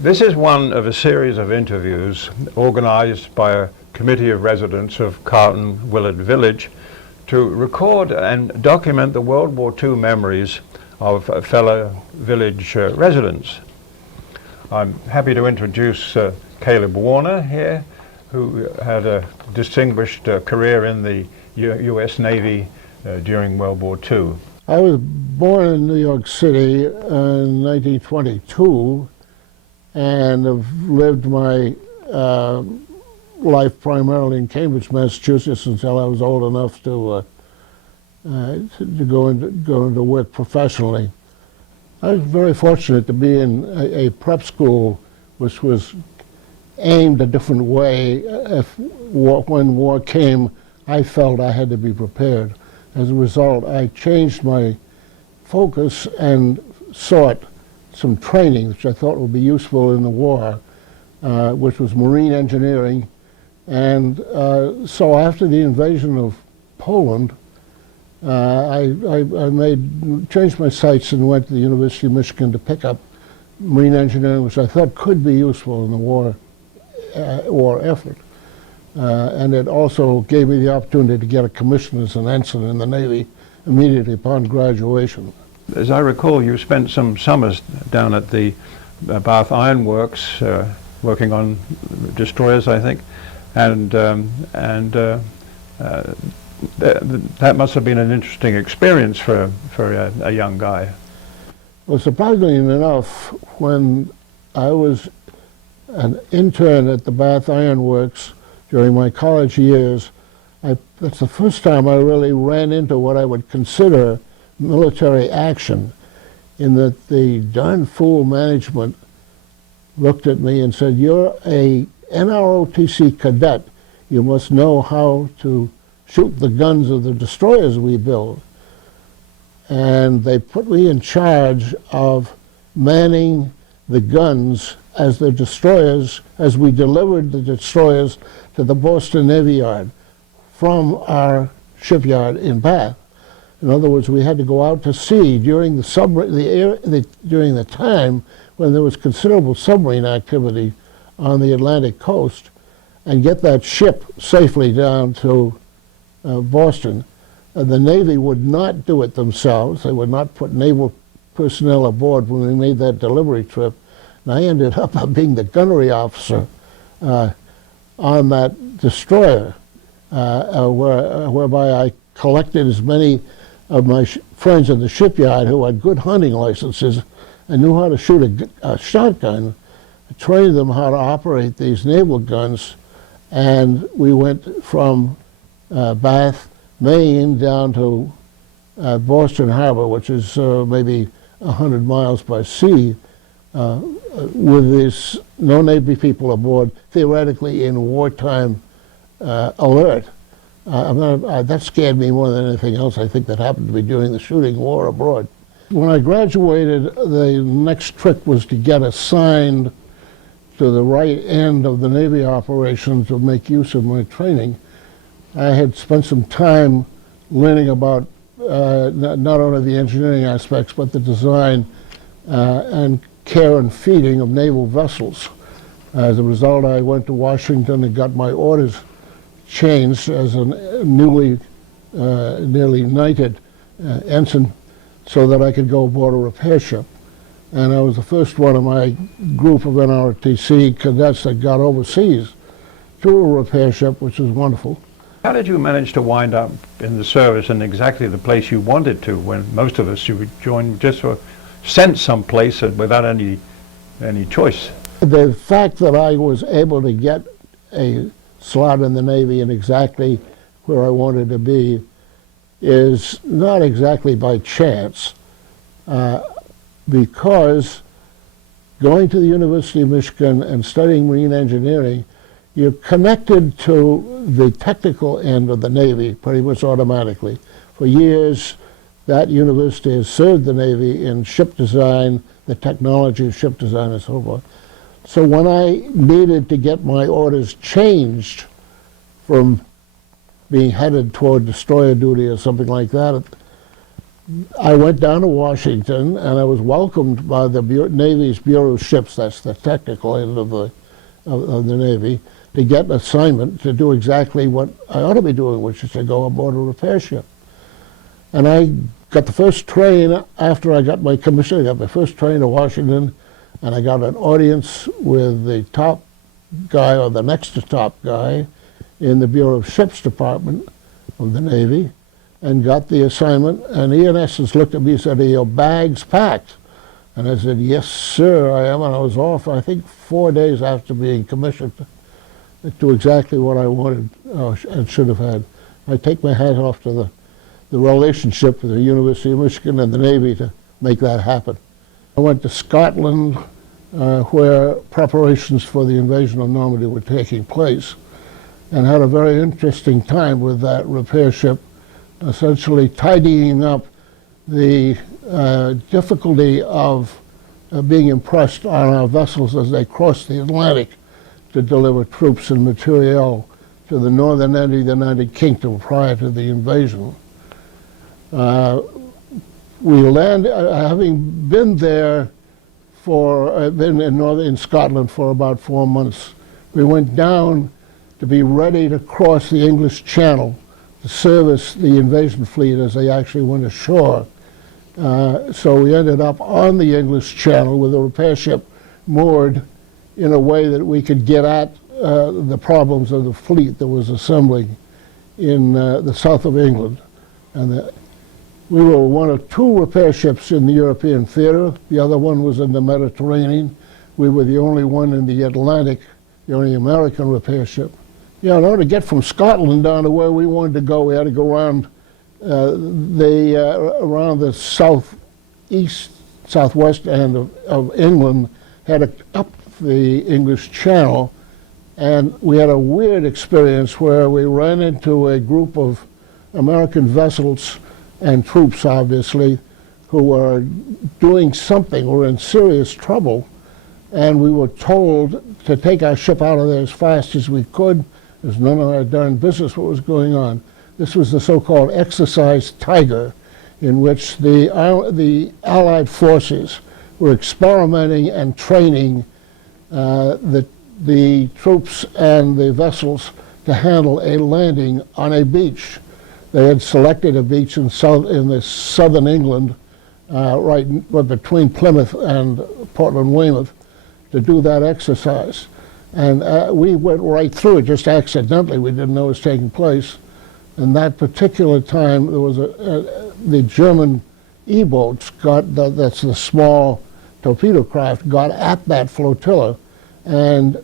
This is one of a series of interviews organized by a committee of residents of Carlton Willard Village to record and document the World War II memories of fellow village residents. I'm happy to introduce Caleb Warner here, who had a distinguished career in the U.S. Navy during World War II. I was born in New York City in 1922 and have lived my life primarily in Cambridge, Massachusetts until I was old enough to go into work professionally. I was very fortunate to be in a prep school which was aimed a different way. When war came, I felt I had to be prepared. As a result, I changed my focus and sought some training which I thought would be useful in the war, which was marine engineering. And so after the invasion of Poland, I changed my sights and went to the University of Michigan to pick up marine engineering, which I thought could be useful in the war effort. And it also gave me the opportunity to get a commission as an ensign in the Navy immediately upon graduation. As I recall, you spent some summers down at the Bath Iron Works working on destroyers, I think, and that must have been an interesting experience for a young guy. Well, surprisingly enough, when I was an intern at the Bath Iron Works during my college years, that's the first time I really ran into what I would consider military action, in that the darn fool management looked at me and said, "You're a NROTC cadet. You must know how to shoot the guns of the destroyers we build." And they put me in charge of manning the guns as the destroyers, as we delivered the destroyers to the Boston Navy Yard from our shipyard in Bath. In other words, we had to go out to sea during during the time when there was considerable submarine activity on the Atlantic coast, and get that ship safely down to Boston. The Navy would not do it themselves. They would not put naval personnel aboard when we made that delivery trip. And I ended up being the gunnery officer on that destroyer, whereby I collected as many of my friends in the shipyard who had good hunting licenses and knew how to shoot a shotgun, trained them how to operate these naval guns, and we went from Bath, Maine, down to Boston Harbor, which is maybe 100 miles by sea, with these no Navy people aboard, theoretically in wartime alert. That scared me more than anything else. I think that happened to be during the shooting war abroad. When I graduated, the next trick was to get assigned to the right end of the Navy operations to make use of my training. I had spent some time learning about not only the engineering aspects, but the design and care and feeding of naval vessels. As a result, I went to Washington and got my orders changed as a nearly knighted ensign so that I could go aboard a repair ship. And I was the first one of my group of NROTC cadets that got overseas to a repair ship, which was wonderful. How did you manage to wind up in the service in exactly the place you wanted to, when most of us you would join just for sent someplace without any choice? The fact that I was able to get a slot in the Navy and exactly where I wanted to be is not exactly by chance, because going to the University of Michigan and studying marine engineering, you're connected to the technical end of the Navy pretty much automatically. For years, that university has served the Navy in ship design, the technology of ship design and so forth. So when I needed to get my orders changed from being headed toward destroyer duty or something like that, I went down to Washington, and I was welcomed by the Navy's Bureau of Ships, that's the technical end of the Navy, to get an assignment to do exactly what I ought to be doing, which is to go aboard a repair ship. And I got the first train after I got my commission. I got my first train to Washington, and I got an audience with the top guy, or the next to top guy, in the Bureau of Ships Department of the Navy, and got the assignment. And he, in essence, looked at me and said, "Are your bags packed?" And I said, "Yes, sir, I am." And I was off, I think, 4 days after being commissioned to exactly what I wanted and should have had. I take my hat off to the relationship with the University of Michigan and the Navy to make that happen. I went to Scotland, where preparations for the invasion of Normandy were taking place, and had a very interesting time with that repair ship, essentially tidying up the difficulty of being impressed on our vessels as they crossed the Atlantic to deliver troops and materiel to the northern end of the United Kingdom prior to the invasion. We landed, having been there been in Scotland for about 4 months, we went down to be ready to cross the English Channel to service the invasion fleet as they actually went ashore. So we ended up on the English Channel with a repair ship moored in a way that we could get at the problems of the fleet that was assembling in the south of England. And we were one of 2 repair ships in the European theater. The other one was in the Mediterranean. We were the only one in the Atlantic, the only American repair ship. You know, in order to get from Scotland down to where we wanted to go, we had to go around around the southwest end of England, headed up the English Channel, and we had a weird experience where we ran into a group of American vessels and troops, obviously, who were doing something, were in serious trouble, and we were told to take our ship out of there as fast as we could. It was none of our darn business what was going on. This was the so-called Exercise Tiger, in which the Allied forces were experimenting and training the troops and the vessels to handle a landing on a beach. They had selected a beach in the southern England, right between Plymouth and Portland, Weymouth, to do that exercise. And we went right through it just accidentally. We didn't know it was taking place. And that particular time, there was the German E-boats that's the small torpedo craft, got at that flotilla and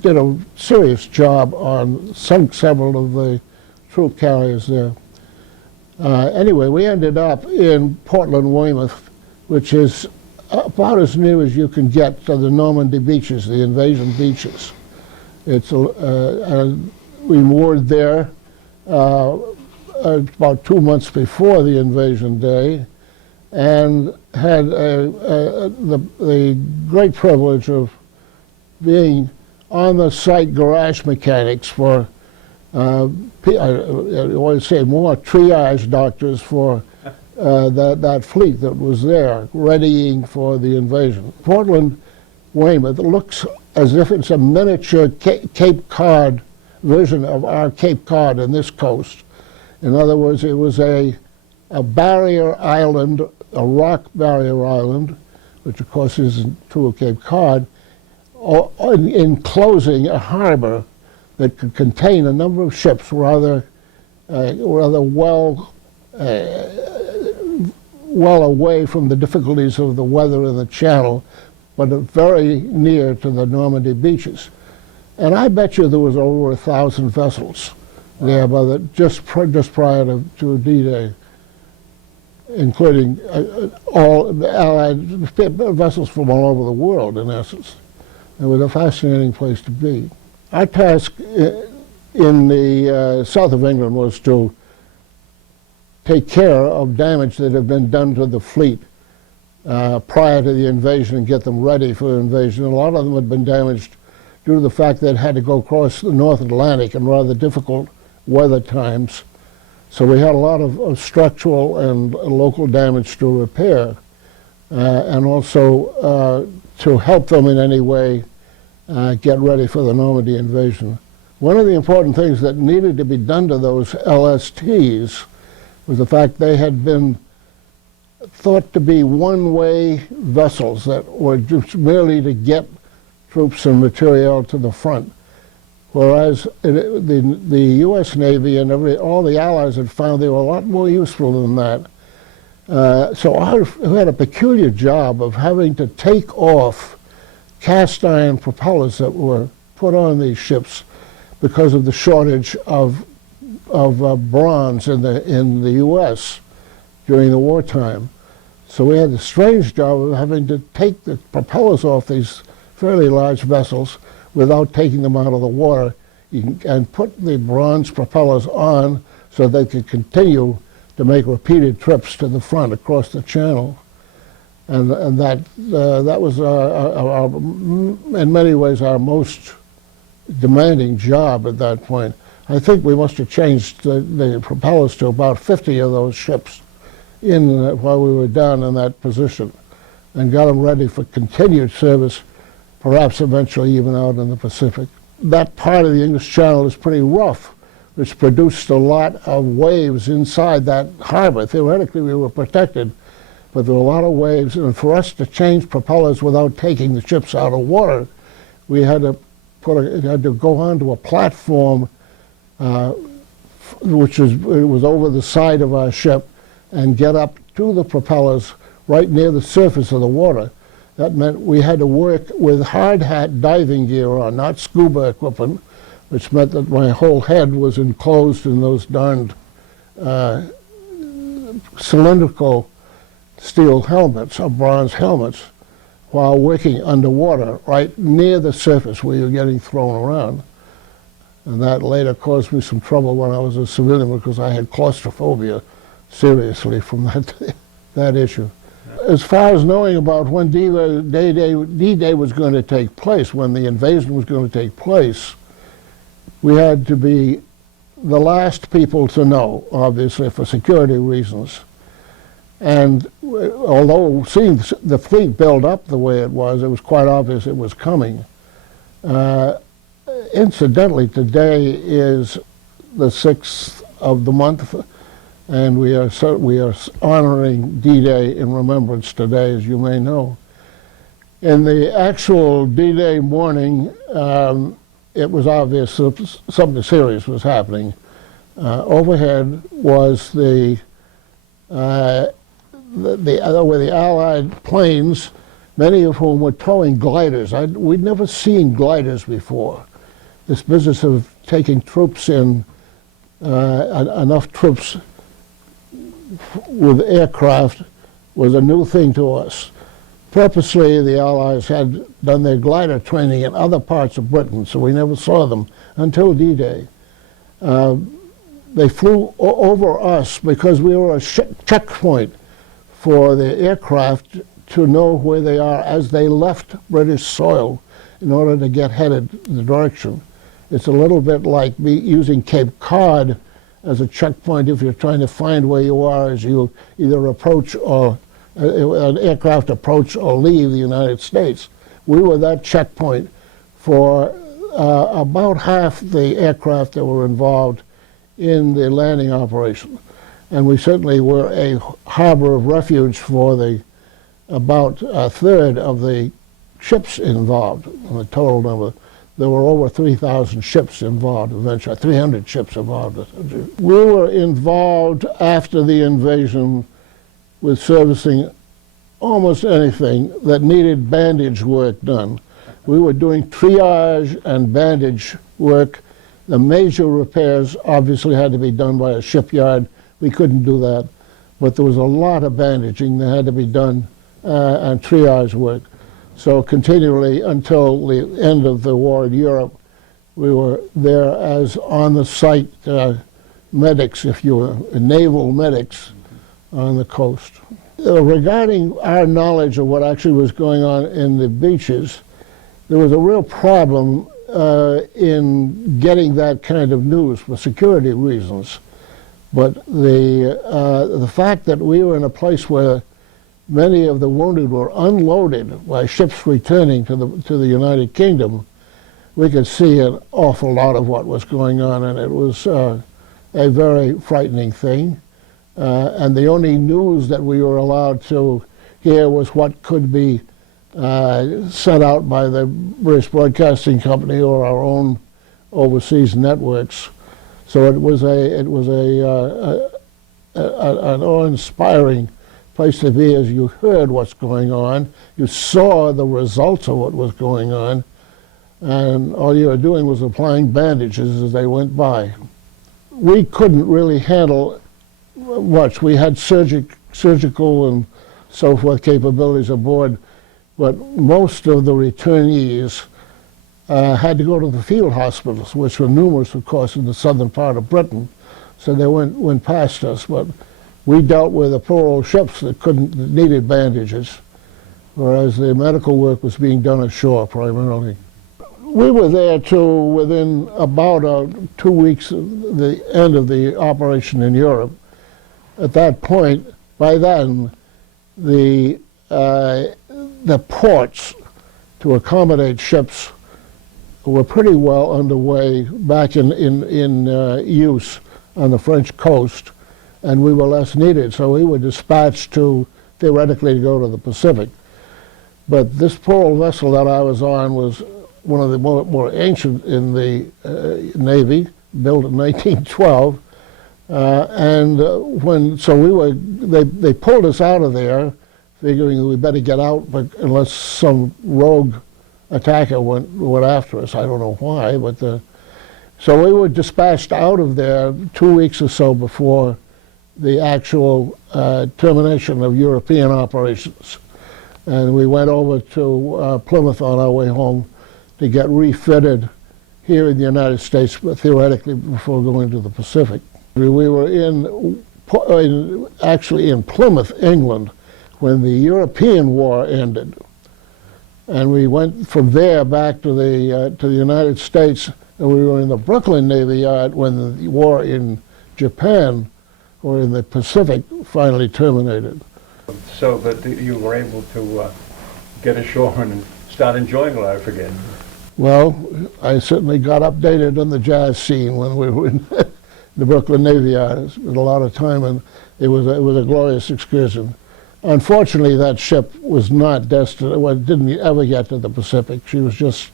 did a serious job sunk several of the troop carriers there. Anyway, we ended up in Portland, Weymouth, which is about as near as you can get to the Normandy beaches, the invasion beaches. We moored there about 2 months before the invasion day, and had the great privilege of being on the site garage mechanics for, I always say, more triage doctors for that fleet that was there, readying for the invasion. Portland, Weymouth looks as if it's a miniature Cape Cod version of our Cape Cod in this coast. In other words, it was a barrier island, a rock barrier island, which of course isn't true of Cape Cod, enclosing a harbor that could contain a number of ships rather well away from the difficulties of the weather in the Channel, but very near to the Normandy beaches. And I bet you there was over 1,000 vessels there just prior to D-Day, including all the Allied vessels from all over the world, in essence. It was a fascinating place to be. Our task in the south of England was to take care of damage that had been done to the fleet prior to the invasion and get them ready for the invasion. A lot of them had been damaged due to the fact that it had to go across the North Atlantic in rather difficult weather times. So we had a lot of structural and local damage to repair, and also to help them in any way get ready for the Normandy invasion. One of the important things that needed to be done to those LSTs was the fact they had been thought to be one-way vessels that were just merely to get troops and material to the front. Whereas the U.S. Navy and all the Allies had found they were a lot more useful than that. So we had a peculiar job of having to take off cast iron propellers that were put on these ships because of the shortage of bronze in the U.S. during the wartime. So we had the strange job of having to take the propellers off these fairly large vessels without taking them out of the water, and put the bronze propellers on so they could continue to make repeated trips to the front across the channel. And that was in many ways our most demanding job at that point. I think we must have changed the propellers to about 50 of those ships while we were down in that position, and got them ready for continued service, perhaps eventually even out in the Pacific. That part of the English Channel is pretty rough, which produced a lot of waves inside that harbor. Theoretically, we were protected, but there were a lot of waves, and for us to change propellers without taking the ships out of water, we had to go onto a platform which was over the side of our ship, and get up to the propellers right near the surface of the water. That meant we had to work with hard hat diving gear on, not scuba equipment, which meant that my whole head was enclosed in those darned cylindrical steel helmets, or bronze helmets, while working underwater right near the surface where you're getting thrown around. And that later caused me some trouble when I was a civilian, because I had claustrophobia seriously from that issue. As far as knowing about when D-Day was going to take place, when the invasion was going to take place, we had to be the last people to know, obviously, for security reasons. And although seeing the fleet build up the way it was quite obvious it was coming. Incidentally, today is the 6th of the month, and we are honoring D-Day in remembrance today, as you may know. In the actual D-Day morning, it was obvious something serious was happening. Overhead was were the Allied planes, many of whom were towing gliders. We'd never seen gliders before. This business of taking troops in, enough troops with aircraft, was a new thing to us. Purposely, the Allies had done their glider training in other parts of Britain, so we never saw them until D-Day. They flew over us because we were a checkpoint for the aircraft to know where they are as they left British soil in order to get headed in the direction. It's a little bit like using Cape Cod as a checkpoint if you're trying to find where you are as you either approach or an aircraft approach or leave the United States. We were that checkpoint for about half the aircraft that were involved in the landing operation. And we certainly were a harbor of refuge for about a third of the ships involved in the total number. There were over 3,000 ships involved eventually, 300 ships involved. We were involved after the invasion with servicing almost anything that needed bandage work done. We were doing triage and bandage work. The major repairs obviously had to be done by a shipyard. We couldn't do that. But there was a lot of bandaging that had to be done and triage work. So continually until the end of the war in Europe, we were there as on-the-site medics, if you were, naval medics on the coast. Regarding our knowledge of what actually was going on in the beaches, there was a real problem in getting that kind of news for security reasons. But the fact that we were in a place where many of the wounded were unloaded by ships returning to the United Kingdom, we could see an awful lot of what was going on, and it was a very frightening thing. And the only news that we were allowed to hear was what could be sent out by the British Broadcasting Company or our own overseas networks. So it was an awe-inspiring place to be, as you heard what's going on, you saw the results of what was going on, and all you were doing was applying bandages as they went by. We couldn't really handle much. We had surgical and so forth capabilities aboard, but most of the returnees had to go to the field hospitals, which were numerous, of course, in the southern part of Britain. So they went past us, but we dealt with the poor old ships that needed bandages, whereas the medical work was being done ashore primarily. We were there till within about 2 weeks of the end of the operation in Europe. At that point, by then, the ports to accommodate ships were pretty well underway back in use on the French coast, and we were less needed, so we were dispatched theoretically to go to the Pacific. But this poor old vessel that I was on was one of the more ancient in the Navy, built in 1912, they pulled us out of there, figuring we better get out, but unless some rogue attacker went after us. I don't know why, but so we were dispatched out of there 2 weeks or so before the actual termination of European operations. And we went over to Plymouth on our way home to get refitted here in the United States, but theoretically before going to the Pacific. We were actually in Plymouth, England, when the European War ended. And we went from there back to the United States, and we were in the Brooklyn Navy Yard when the war in Japan or in the Pacific finally terminated. So that you were able to get ashore and start enjoying life again. Well, I certainly got updated on the jazz scene when we were in the Brooklyn Navy Yard. I spent a lot of time, and it was a glorious excursion. Unfortunately, that ship was not destined, well, didn't ever get to the Pacific. She was just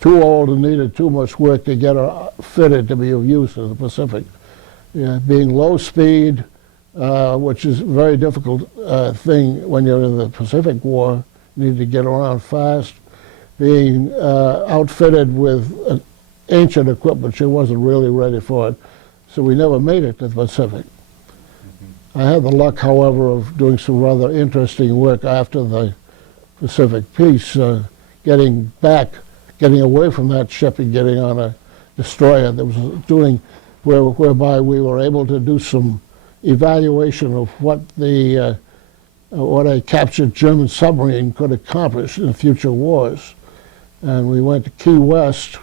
too old and needed too much work to get her fitted to be of use in the Pacific. Yeah, being low speed, which is a very difficult thing when you're in the Pacific War, you need to get around fast. Being outfitted with ancient equipment, she wasn't really ready for it. So we never made it to the Pacific. I had the luck, however, of doing some rather interesting work after the Pacific peace, getting away from that ship and getting on a destroyer that was doing, whereby we were able to do some evaluation of what a captured German submarine could accomplish in future wars. And we went to Key West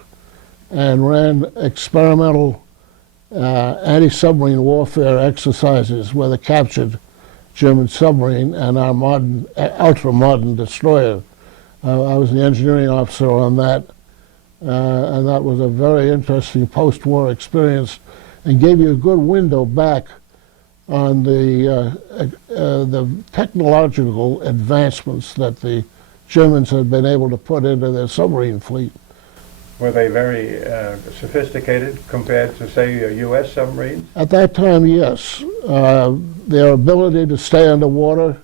and ran experimental anti-submarine warfare exercises with a captured German submarine and our ultra-modern destroyer. I was the engineering officer on that, and that was a very interesting post-war experience and gave you a good window back on the technological advancements that the Germans had been able to put into their submarine fleet. Were they very sophisticated compared to, say, U.S. submarines? At that time, yes. Their ability to stay underwater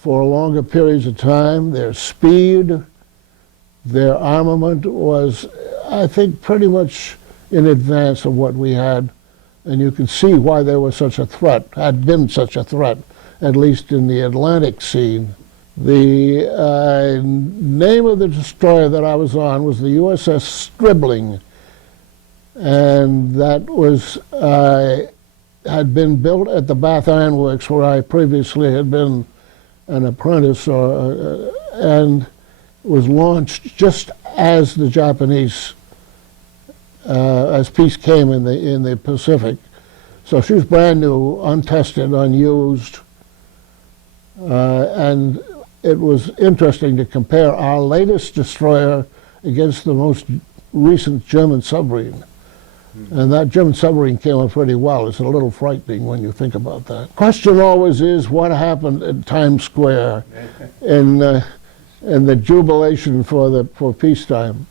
for longer periods of time, their speed, their armament was, I think, pretty much in advance of what we had. And you can see why they were such a threat, had been such a threat, at least in the Atlantic scene. The name of the destroyer that I was on was the Uss Stribling, and that was had been built at the Bath Iron Works, where I previously had been an apprentice, and was launched just as the Japanese, as peace came in the Pacific. So she was brand new, untested, unused, and it was interesting to compare our latest destroyer against the most recent German submarine. And that German submarine came up pretty well. It's a little frightening when you think about that. Question always is what happened at Times Square in the jubilation for peacetime.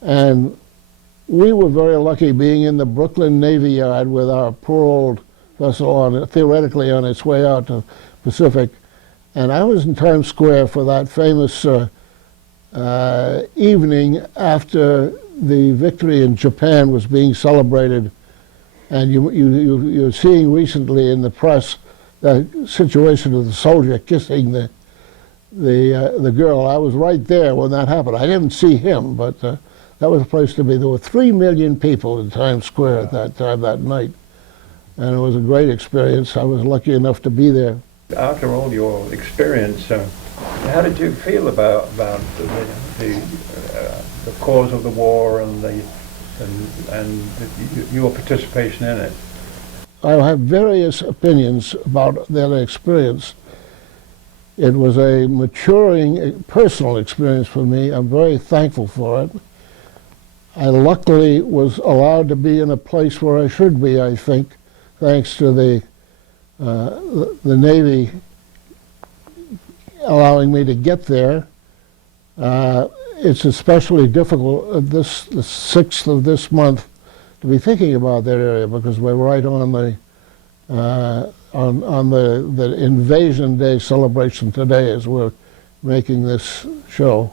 And we were very lucky being in the Brooklyn Navy Yard with our poor old vessel theoretically on its way out to Pacific. And I was in Times Square for that famous evening after the victory in Japan was being celebrated. And you're seeing recently in the press the situation of the soldier kissing the girl. I was right there when that happened. I didn't see him, but that was a place to be. There were 3 million people in Times Square at that time, that night. And it was a great experience. I was lucky enough to be there. After all your experience, how did you feel about the cause of the war and your participation in it? I have various opinions about that experience. It was a maturing personal experience for me. I'm very thankful for it. I luckily was allowed to be in a place where I should be, I think, thanks to the Navy allowing me to get there. It's especially difficult the 6th of this month to be thinking about that area because we're right on the Invasion Day celebration today as we're making this show.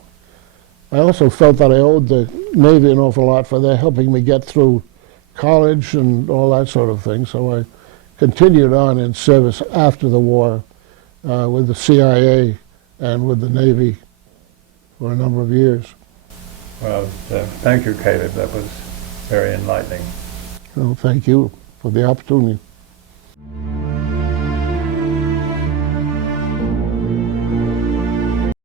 I also felt that I owed the Navy an awful lot for their helping me get through college and all that sort of thing, so I continued on in service after the war with the CIA and with the Navy for a number of years. Well, thank you, Caleb. That was very enlightening. Well, thank you for the opportunity.